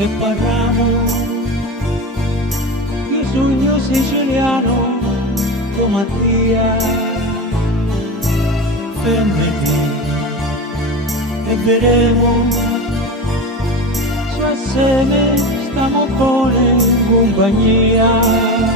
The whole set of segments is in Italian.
e parlano. Io sogno siciliano con Mattia, fermati e vedremo se assieme stiamo buone in compagnia.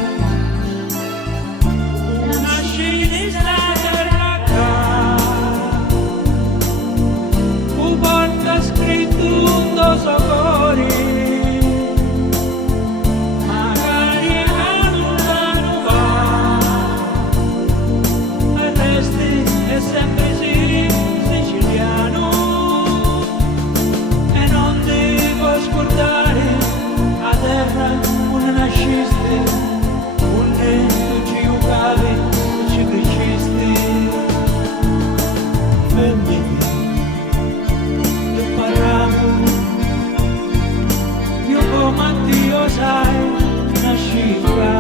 Sai, una cifra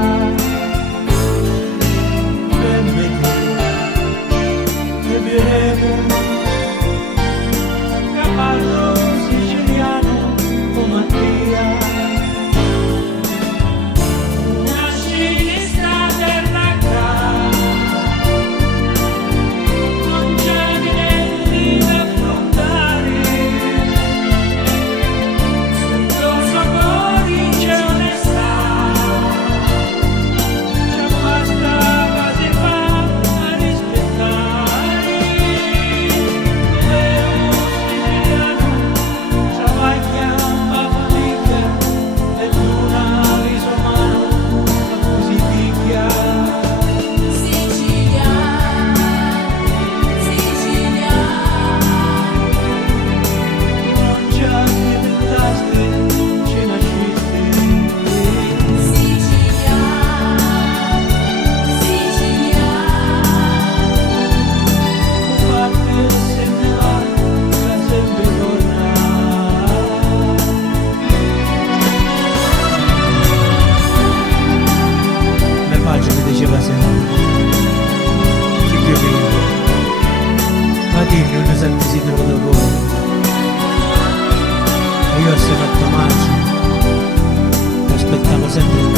fermati e vedremo cavallo siciliano con Mattia. Una sinistra terra non c'è niente da affrontare. Non sa il desidero da voi e io sono fatto magico, aspettavo sempre